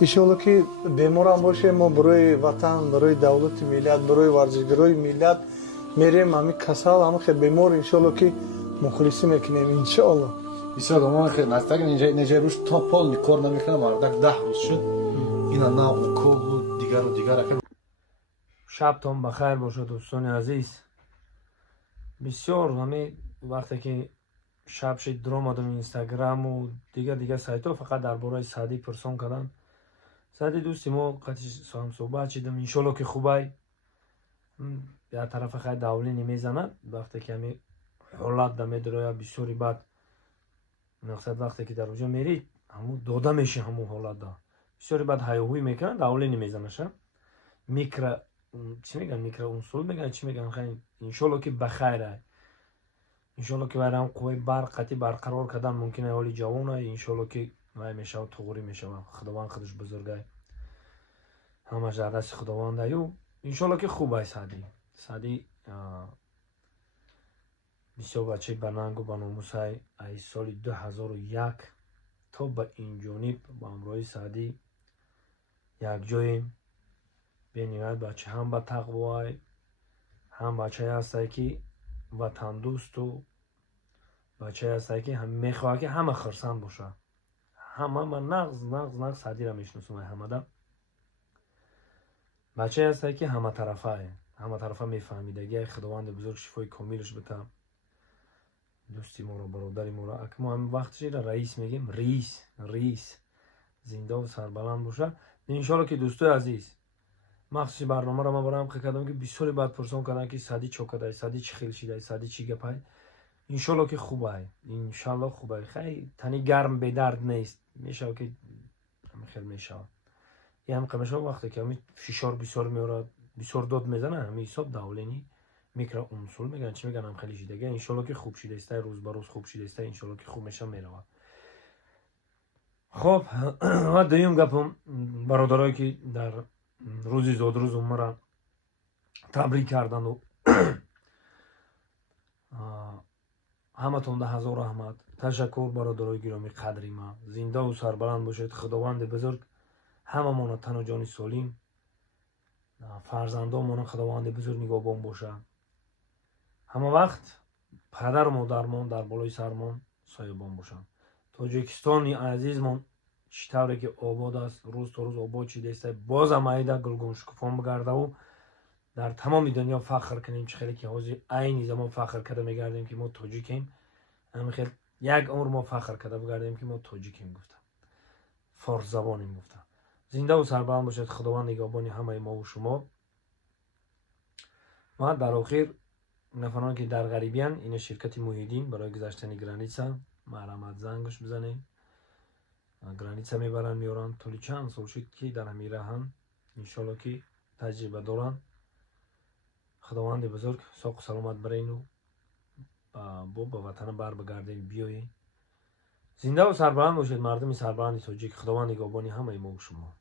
انشالله که بیمار هم باشه ما برای وطن، برای دولت ملت، برای ورزشگرای ملت میریم. همین کسال هم خیلی بیمار انشالله که مخلصی میکنیم انشالله. بسیار دومان خیلی نستگن اینجا روش تا پول کار نمیکنم مردک 10 روز شد اینا نه اوکو و دیگر شبتان بخیر باشه دوستان عزیز. بسیار همین وقتی که شب شد درام آدم اینستاگرام و دیگه سایت ها فقط درباره سعدی پرسان کردن. سعدی دوستی ما قطعی سوام صحبت شدیم انشالله که خوبه. در طرف خیلی داولی نمیزند وقتی که همین حالت دمه درویا بسیاری بعد مقصد وقتی که در اونجا میرید همون داده میشه همون حالت دا بسیاری بعد هیاهوی میکنن داولی نمیزنه. میکرا چی میگن میکرا اونسول میگن چی میگن خیلی انشالله که بخیره. انشالله که برام قوی برقتی برقرار کردن ممکنه حالی جوانه انشالله که وای میشه و تغییر میشه و خداوند خودش بزرگه همش در دست خداونده و انشالله که خوبه. سعدی بسیار بچه بنانگ و بناموسای از سال 2001 تا به این جانب با امروی سعدی یک جاییم. بینیمت بچه هم به تقوای هم بچه هسته که وطن دوست و بچه هسته که هم میخواه که همه خرسند باشه. همه من نغز سعدی را میشناسم همه دا بچه هسته که همه طرفه میفهمیدگی خداوند بزرگ شفای کاملش بده. دوستی ما را برادری ما را ما هم وقتش را رئیس میگیم رئیس زنده و سربلند باشه انشالله که دوستای عزیز. مخصوصی برنامه را ما برام کردم که بسیاری بعد پرسان کردن که سعدی چه کرده، سعدی چی خیل شده، سعدی چی گپه. انشالله که خوبه، انشالله خوبه. خیلی تنی گرم به درد نیست میشه که خیلی میشه. یه هم کمشه وقتی که همین فشار بسیار میاره بسیار داد میزنه همین حساب داولینی میکرا اونسول میگن چی میگن هم خیلی شده. انشالله که خوب شده است روز به روز خوب شده است انشالله که خوب میشه میره. خب و دویم گپم برادرایی که در روزی زادروز مرا تبریک کردن و همتون ده هزار رحمت تشکر برادرای گرامی قدری ما زنده و سربلند باشید. خداوند بزرگ همه مون تن و جان سالم فرزندان خداوند بزرگ نگهبان باشه. همه وقت پدر مادرمون در بالای سرمون سایبان باشن. تاجیکستانی عزیزمون چطوری که آباد است روز تا روز آباد شده است. باز هم ایده گلگون شکوفان بگرده و در تمام دنیا فخر کنیم. چه خیلی که حاضر عین زمان فخر کرده میگردیم که ما تاجیکیم. همین خیلی یک عمر ما فخر کرده بگردیم که ما تاجیکیم گفتم فارس زبانیم گفتم. زنده و سربلند باشید. خداوند نگهبان همه ما و شما. ما در آخر نفرانی که در غریبیان این شرکت موحدین برای گذشتن گرانیتسا مرامت زنگش بزنیم. گرانیتسا میبرن میارن طولی چند سال شد که در همین راهن انشالله که تجربه دارن. خداوند بزرگ ساق و سلامت برین و با وطن بر بگردین بیایین. زنده و سربلند باشید مردم سربلند تاجیک. خداوند نگهبان همه ما و شما.